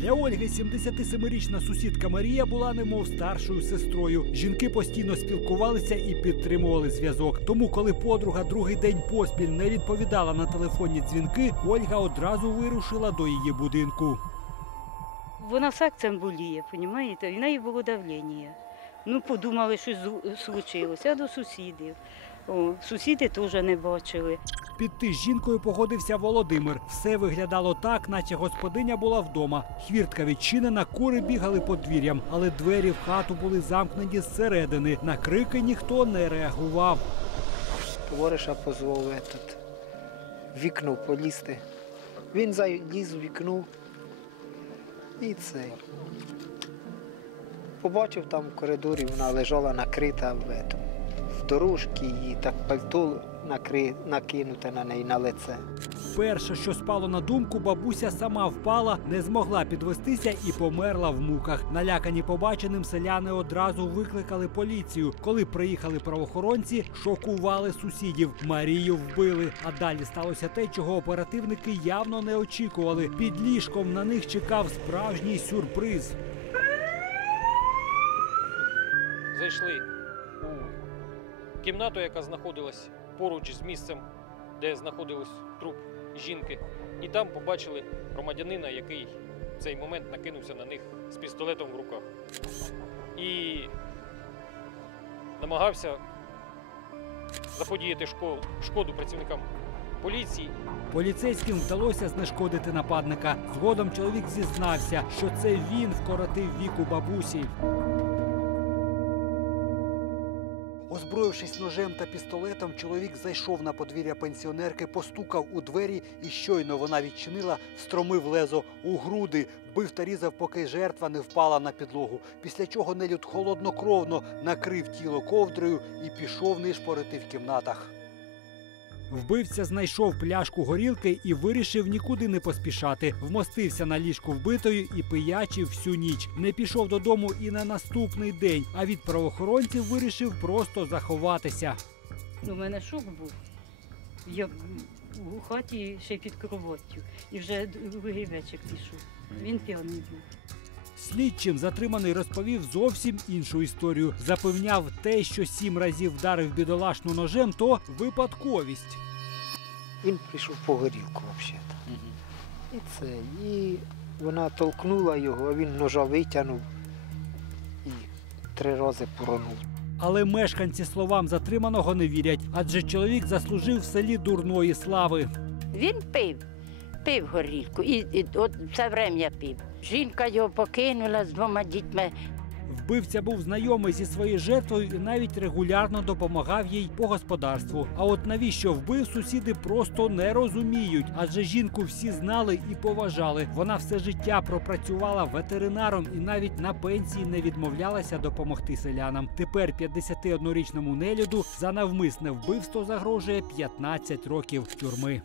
Для Ольги 77-річна сусідка Марія була немов старшою сестрою. Жінки постійно спілкувалися і підтримували зв'язок. Тому, коли подруга другий день поспіль не відповідала на телефонні дзвінки, Ольга одразу вирушила до її будинку. Вона серцем боліє, понімаєте? І в неї було давлення. Ну, подумали, що случилося, до сусідів. О, сусіди теж не бачили. Піти з жінкою погодився Володимир. Все виглядало так, наче господиня була вдома. Хвіртка відчинена, кури бігали подвір'ям, але двері в хату були замкнені зсередини. На крики ніхто не реагував. Товариша позвав этот, вікно полізти. Він заліз в вікно і цей. Побачив там в коридорі, вона лежала накрита в, этом, в дорожці і так пальто накри, накинуте на неї на лице. Перше, що спало на думку, бабуся сама впала, не змогла підвестися і померла в муках. Налякані побаченим селяни одразу викликали поліцію. Коли приїхали правоохоронці, шокували сусідів. Марію вбили. А далі сталося те, чого оперативники явно не очікували. Під ліжком на них чекав справжній сюрприз. зайшли кімнату, яка знаходилась поруч з місцем, де знаходилась труп жінки, і там побачили громадянина, який в цей момент накинувся на них з пістолетом в руках. І намагався заподіяти шко- шкоду працівникам поліції. Поліцейським вдалося знешкодити нападника. Згодом чоловік зізнався, що це він вкоротив віку бабусі. Озброївшись ножем та пістолетом, чоловік зайшов на подвір'я пенсіонерки, постукав у двері і щойно вона відчинила, встромив лезо у груди, бив та різав, поки жертва не впала на підлогу. Після чого нелюд холоднокровно накрив тіло ковдрою і пішов нишпорити в кімнатах. Вбивця знайшов пляшку горілки і вирішив нікуди не поспішати. Вмостився на ліжку вбитої і пиячив всю ніч. Не пішов додому і на наступний день, а від правоохоронців вирішив просто заховатися. У мене шок був. Я у хаті ще й під кроваттю. І вже другий вечір пішов. Він п'яний був. Слідчим затриманий розповів зовсім іншу історію. Запевняв те, що сім разів вдарив бідолашну ножем, то випадковість. Він прийшов по горілку взагалі. І це. І вона толкнула його, а він ножа витягнув і три рази поронув. Але мешканці словам затриманого не вірять, адже чоловік заслужив в селі дурної слави. Він пив, пив горілку і, і от все время пив. Жінка його покинула з двома дітьми. Вбивця був знайомий зі своєю жертвою і навіть регулярно допомагав їй по господарству. А от навіщо вбив, сусіди просто не розуміють, адже жінку всі знали і поважали. Вона все життя пропрацювала ветеринаром і навіть на пенсії не відмовлялася допомогти селянам. Тепер 51-річному нелюду за навмисне вбивство загрожує 15 років тюрми.